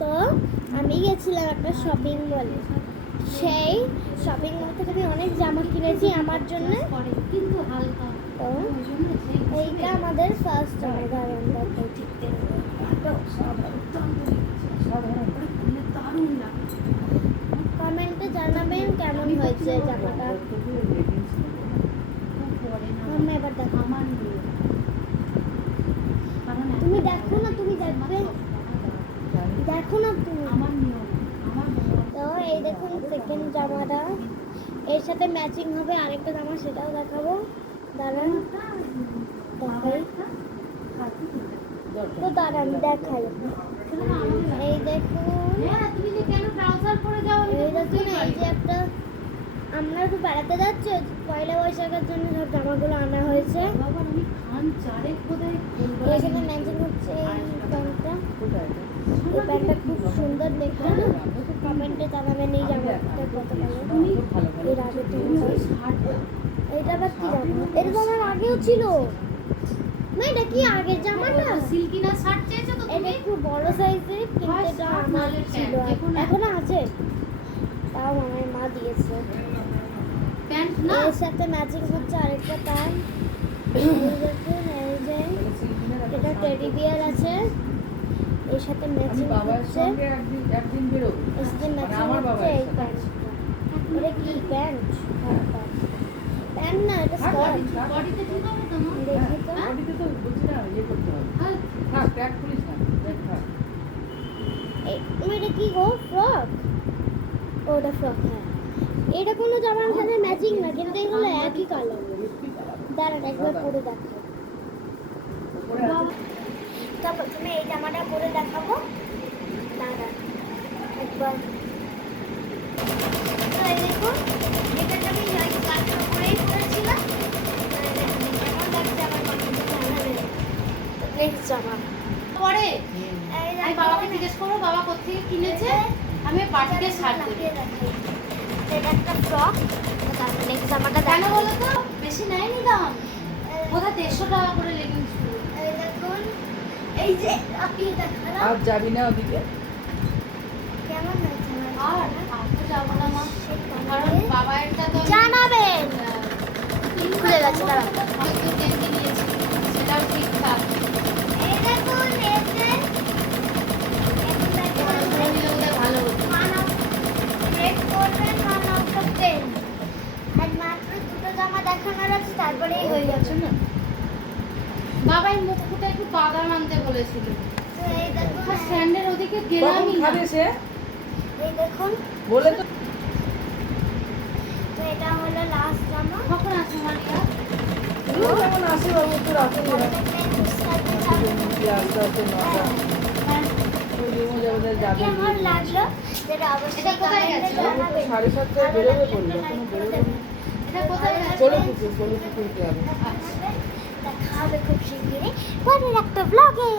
তো আমি গেছিলাম একটা শপিং মলে, সেই শপিং মল থেকে আমি অনেক জামা কিনেছি আমার জন্য। তো এইটা আমাদের ফার্স্ট জামা, দাঁড়ান দেখাই ঠিক কমেন্টে জানাবেন কেমন হয়েছে জামাটা। আমি এবার দেখো, তুমি দেখো না, তুমি দেখবে, দেখো না তুমি। তো এই দেখুন সেকেন্ড জামাটা, এর সাথে ম্যাচিং হবে আরেকটা জামা, সেটাও দেখাবো, দাঁড়ান দেখাই। তো দাঁড়ান দেখাই, এই দেখুন, এই দেখুন, এই যে একটা, আমরা তো বেড়াতে যাচ্ছি, পয়লা বৈশাখের জন্য সব জামাগুলো আনা হয়েছে। এর সাথে ম্যাচিং হচ্ছে এই প্যান্টটা, এই প্যান্টটা খুব সুন্দর দেখতে, কমেন্টে জানাবেন এই জামাটা কত ভালো। এর আগে এটা আবার কি জামা, এটা তো আমার আগেও ছিল না, এটা কি আগের জামাটা? সিল্কিনা শার্ট চেয়েছো তো? এটা একটু বড় সাইজের, কিন্তু এটা আমার ছিল, এখনো আছে, তাও আমার মা দিয়েছে। প্যান্ট না, এর সাথে ম্যাচিং হচ্ছে আরেকটা প্যান্ট, এই দেখুন, এই যে এটা টেডি বিয়ার আছে, এর সাথে ম্যাচিং হচ্ছে, এর সাথে ম্যাচিং হচ্ছে এই প্যান্ট। এটা কি প্যান্ট? প্যান্ট না, এটা স্কার্ট। বডিতে ঠিক হবে তো না? দেখি তো, বডিতে তো বুঝি না ইয়ে করতে হবে। হ্যাঁ ট্যাগ খুলিস না, হ্যাঁ। এটা কি গো, ফ্রক? ওটা ফ্রক, হ্যাঁ। এটা কোনো জামার সাথে ম্যাচিং না, কিন্তু এগুলো একই কালার। দাঁড়ান একবার পরে দেখাবো। তো প্রথমে এই জামাটা পরে দেখাবো, দাঁড়ান একবার। তো এই দেখুন, এটা আমি ওই কাজটা পরেই পরেছিলাম, কেমন লাগছে আমার কমেন্টে জানাবেন। তো নেক্সট জামা পরে এই আমি বাবাকে জিজ্ঞেস করবো বাবা কোত্থেকে কিনেছে, আমি পার্টিতে শার্ট দেবো। এটা একটা ফ্রক, তারপর নেক্সট জামাটা কেন দেখাবো। বলো তো, বেশি নেয়নি দাম, বোধহয় 150 টাকা করে লেগিংস। এই দেখুন, এই যে আপনি দেখালাম, আর যাবি না ওদিকে? কেমন লাগছে আর তো যাবো না মা, কারণ বাবা এটা তো জানাবেন। খুলে গেছে, দাঁড়াও। আমি তো টেন্ডি নিয়েছি, সেটাও ঠিকঠাক। এই দেখুন, এই যে ভালো হতো। তারপরেই হয়ে যাচ্ছে না বাবা এই মুখটা একটু বাদাম আনতে বলেছিল, তো এই দেখুন, স্ট্যান্ডের ওদিকে কখন গেলামই না। খাবে সে? এই দেখুন, বলে তো তো এটা হলো লাস্ট জামা। কখন আসে মারিয়া? তুই যেমন আসে বাবু তোর আসে না আস্তে আস্তে নটা ওই রুমে যাবে যাবে কেমন লাগলো যেটা অবশ্যই এটা কোথায় কমেন্টে গেছে? জানাবেন। 7:30 বেরোবে বললো, এখনো বেরোবে। এটা কোথায় গেছে? চলো পুকুর চলো পুকুরতে যাবে। দেখা হবে খুব শিগগিরই পরের একটা ব্লগে।